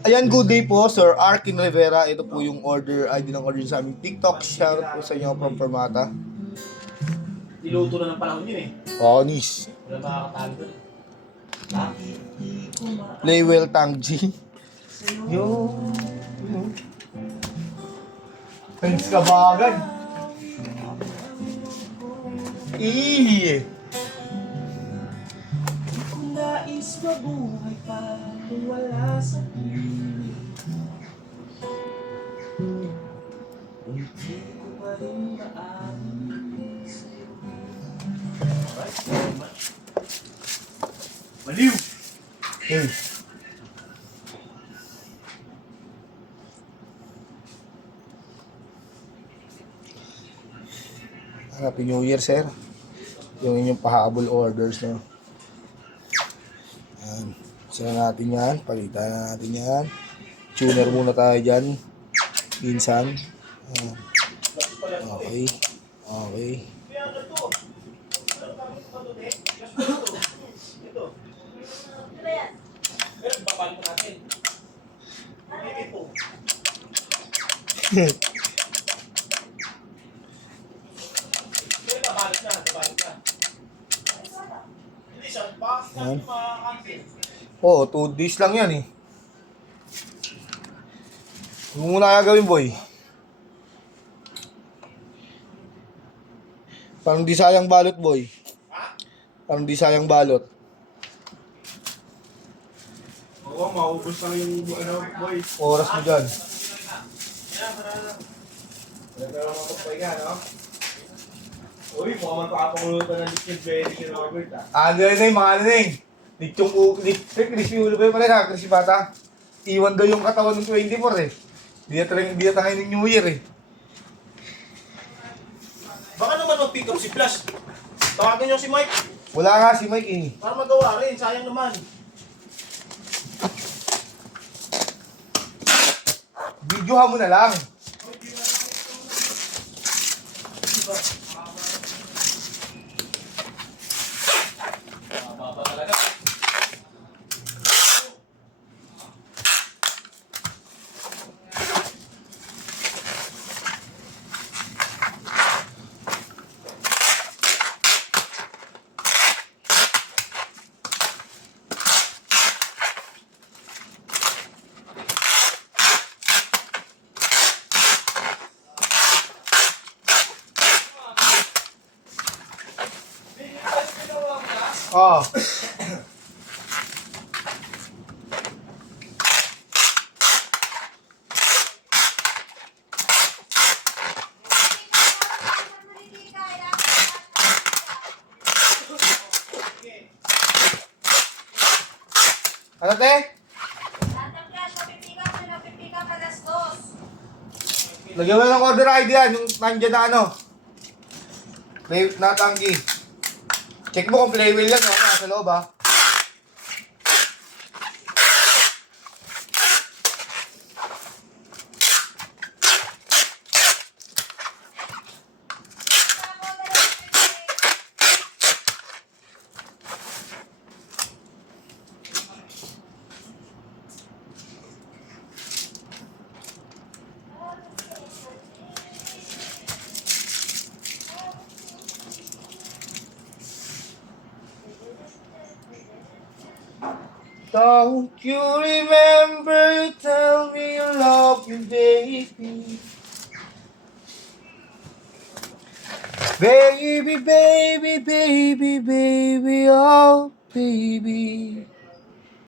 Ayan, good day po, Sir Arkin Rivera. Ito po yung ID ng order sa aming TikTok. Shoutout po sa inyo from Permata. Niluto na ng panahon yun eh. Oo, Nis. Wala makakatalo doon. Play well, Tangji. Yo. Thanks ka bagay. Iye. Kung nais mabuhay pa kung wala sa piling, hindi ko pa rin maamin sa'yo. Alright, very much. Maliw! Happy New Year, sir. Yung inyong pahabol orders na. Yan. Sira natin yan. Palitan na natin yan. Tuner muna tayo dyan. Minsan. Yan. Okay. Okay. Yan. Oo, 2 days lang yan eh. Ano muna gagawin, boy? Parang di sayang balot, boy. Parang di sayang balot. Oo, maubos lang yung boy. Oras mo dyan. Nagkaroon mo magpahinga, no? Uy, mukhang magpapakulutan ng liquid berry si Robert, ah. Ano na yung mga ano na yung crispy ulo pa yung pala na, crispy bata. Iwan daw yung katawan ng 24 eh. Di na tayo ng New Year eh. Baka naman mag-pick up si Flash. Tawagan niyo si Mike. Wala nga si Mike eh. Para magawa rin, sayang naman. Videohan mo na lang. Mababa talaga. Oh. Ano te? Lagyan mo ng order ID yan, yung nandiyan na ano. Play na tanggi. Check mo kung play wheel yan, no? Nasa loob ha. Don't you remember, tell me you love me, baby. Baby, baby, baby, baby, oh, baby.